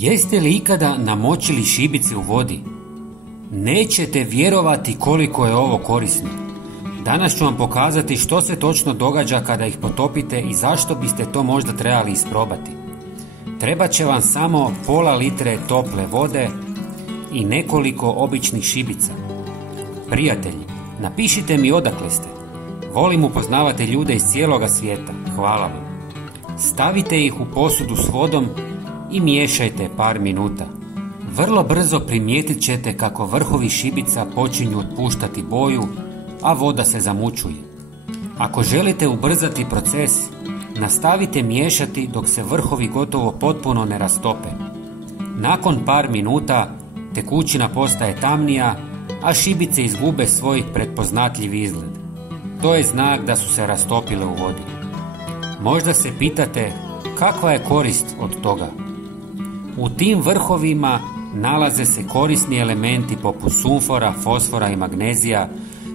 Jeste li ikada namočili šibice u vodi? Nećete vjerovati koliko je ovo korisno. Danas ću vam pokazati što se točno događa kada ih potopite i zašto biste to možda trebali isprobati. Trebat će vam samo pola litre tople vode i nekoliko običnih šibica. Prijatelji, napišite mi odakle ste. Volim upoznavati ljude iz cijeloga svijeta. Hvala vam. Stavite ih u posudu s vodom i miješajte par minuta. Vrlo brzo primijetit ćete kako vrhovi šibica počinju otpuštati boju, a voda se zamućuje. Ako želite ubrzati proces, nastavite miješati dok se vrhovi gotovo potpuno ne rastope. Nakon par minuta tekućina postaje tamnija, a šibice izgube svoj prepoznatljiv izgled. To je znak da su se rastopile u vodi. Možda se pitate kakva je korist od toga. U tim vrhovima nalaze se korisni elementi poput sumfora, fosfora i magnezija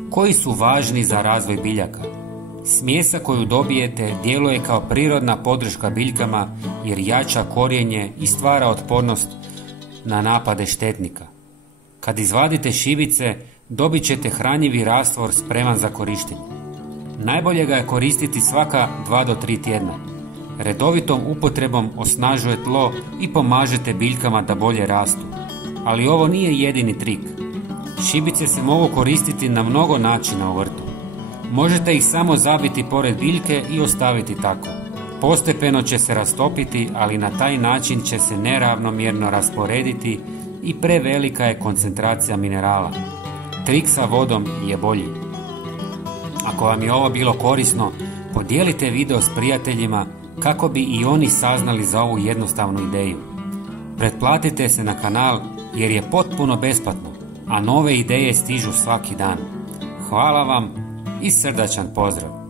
koji su važni za razvoj biljaka. Smjesa koju dobijete djeluje kao prirodna podrška biljkama jer jača korijenje i stvara otpornost na napade štetnika. Kad izvadite šibice, dobit ćete hranjivi rastvor spreman za korištenje. Najbolje ga je koristiti svaka 2 do 3 tjedna. Redovitom upotrebom osnažuje tlo i pomažete biljkama da bolje rastu. Ali ovo nije jedini trik. Šibice se mogu koristiti na mnogo načina u vrtu. Možete ih samo zabiti pored biljke i ostaviti tako. Postepeno će se rastopiti, ali na taj način će se neravnomjerno rasporediti i prevelika je koncentracija minerala. Trik sa vodom je bolji. Ako vam je ovo bilo korisno, podijelite video s prijateljima kako bi i oni saznali za ovu jednostavnu ideju. Pretplatite se na kanal jer je potpuno besplatno, a nove ideje stižu svaki dan. Hvala vam i srdačan pozdrav!